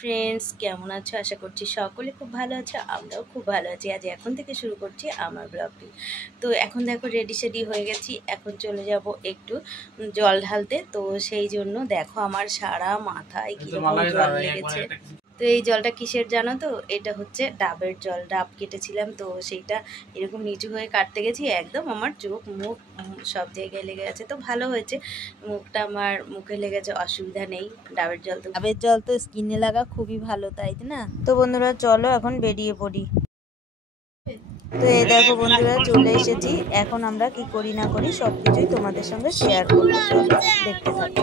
Friends, কেমন আছো? আশা করছি সকলে খুব ভালো আছো, আমরাও খুব ভালো আছি। আজ এখন থেকে শুরু করছি আমার ব্লগটি। তো এখন দেখো রেডি সেডি হয়ে গেছি, এখন চলে যাব একটু জল ঢালতে। তো সেই জন্য দেখো আমার সারা মাথায় কিরকম জল লেগেছে। তো এই জলটা কিসের জানো তো? এটা হচ্ছে ডাবের জল। ডাব কেটেছিলাম, তো সেইটা এরকম নিচু হয়ে কাটতে গেছি, একদম আমার চোখ মুখ সব জায়গায় লেগে আছে। তো ভালো হয়েছে, মুখটা আমার মুখে লেগেছে, অসুবিধা নেই। ডাবের জল তো স্কিনে লাগা খুবই ভালো, তাই না? তো বন্ধুরা চলো এখন বেরিয়ে পড়ি। তো এই দেখো বন্ধুরা চলে এসেছি। এখন আমরা কি করি না করি সবকিছুই তোমাদের সঙ্গে শেয়ার করবো, চলো দেখতে থাকো।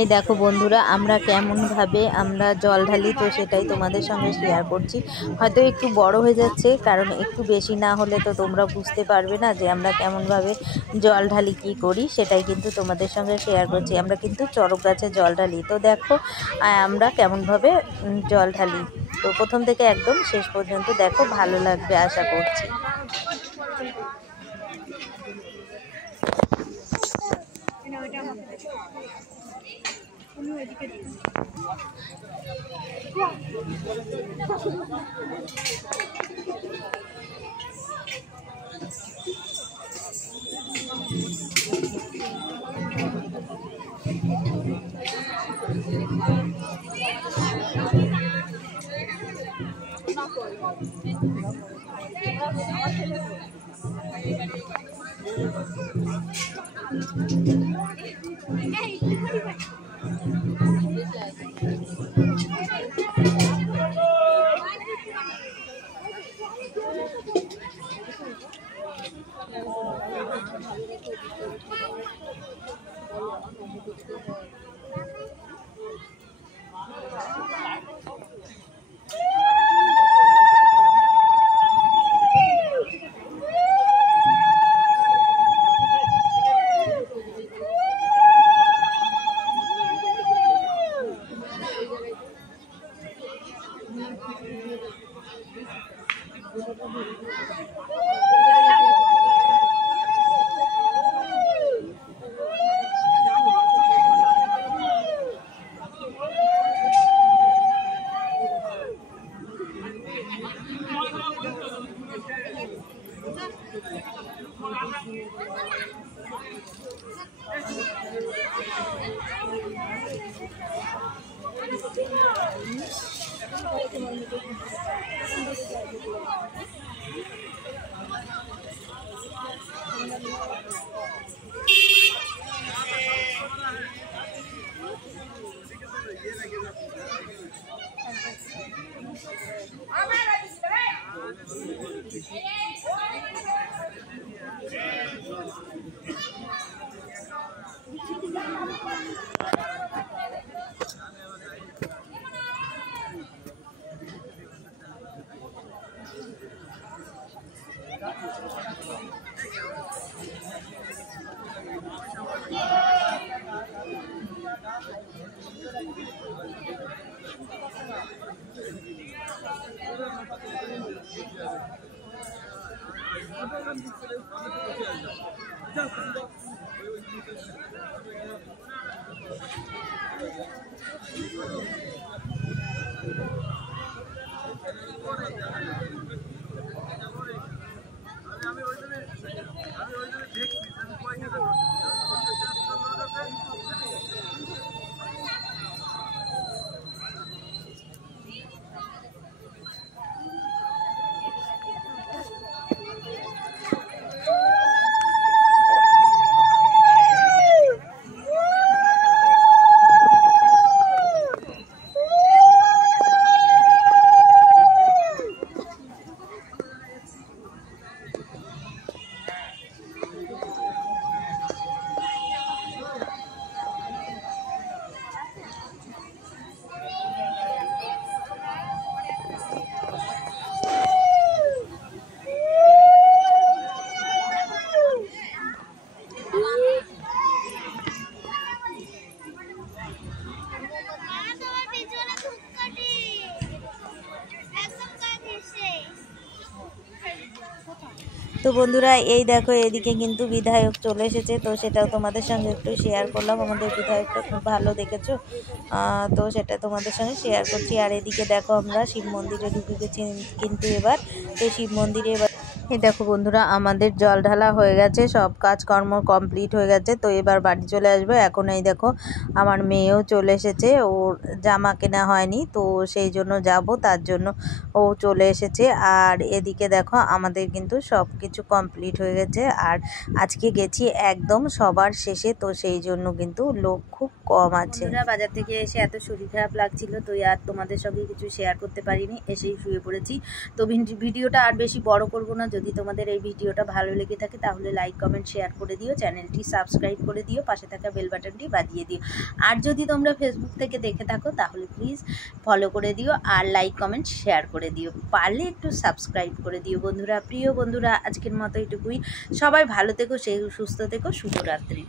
এই দেখো বন্ধুরা আমরা কেমনভাবে আমরা জল ঢালি, তো সেটাই তোমাদের সঙ্গে শেয়ার করছি। হয়তো একটু বড় হয়ে যাচ্ছে, কারণ একটু বেশি না হলে তো তোমরা বুঝতে পারবে না যে আমরা কেমনভাবে জল ঢালি, কী করি, সেটাই কিন্তু তোমাদের সঙ্গে শেয়ার করছি। আমরা কিন্তু চড়ক গাছে জল ঢালি। তো দেখো আমরা কেমনভাবে জল ঢালি। তো প্রথম থেকে একদম শেষ পর্যন্ত দেখো, ভালো লাগবে আশা করছি। তো বন্ধুরা এই দেখো এদিকে কিন্তু বিধায়ক চলে এসেছে, তো সেটাও তোমাদের সঙ্গে একটু শেয়ার করলাম। আমাদের বিধায়কটা খুব ভালো, দেখেছো? তো সেটা তোমাদের সঙ্গে শেয়ার করছি। আর এদিকে দেখো আমরা শিব মন্দিরে ঢুকে গেছি কিন্তু এবার। তো শিব মন্দিরে এবার এই দেখো বন্ধুরা আমাদের জল ঢালা হয়ে গেছে, সব কাজকর্ম কমপ্লিট হয়ে গেছে। তো এবার বাড়ি চলে আসবো। এখন এই দেখো আমার মেয়েও চলে এসেছে, ওর জামা কেনা হয়নি, তো সেই জন্য যাব, তার জন্য ও চলে এসেছে। আর এদিকে দেখো আমাদের কিন্তু সব কিছু কমপ্লিট হয়ে গেছে। আর আজকে গেছি একদম সবার শেষে, তো সেই জন্য কিন্তু লোক খুব কম আছে। বাজার থেকে এসে এত শরীর খারাপ লাগছিল, তো আর তোমাদের সঙ্গে কিছু শেয়ার করতে পারিনি, এসেই শুয়ে পড়েছি। তো ভিডিওটা আর বেশি বড় করব না। যদি তোমাদের এই ভিডিওটা ভালো লেগে থাকে তাহলে লাইক কমেন্ট শেয়ার করে দিও, চ্যানেলটি সাবস্ক্রাইব করে দিও, পাশে থাকা বেল বাটনটি বাজিয়ে দিও। আর যদি তোমরা ফেসবুক থেকে দেখে থাকো তাহলে প্লিজ ফলো করে দিও আর লাইক কমেন্ট শেয়ার করে দিও, পারলে একটু সাবস্ক্রাইব করে দিও বন্ধুরা। প্রিয় বন্ধুরা আজকের মতো এটুকুই। সবাই ভালো থেকো, সুস্থ থেকো, শুভরাত্রি।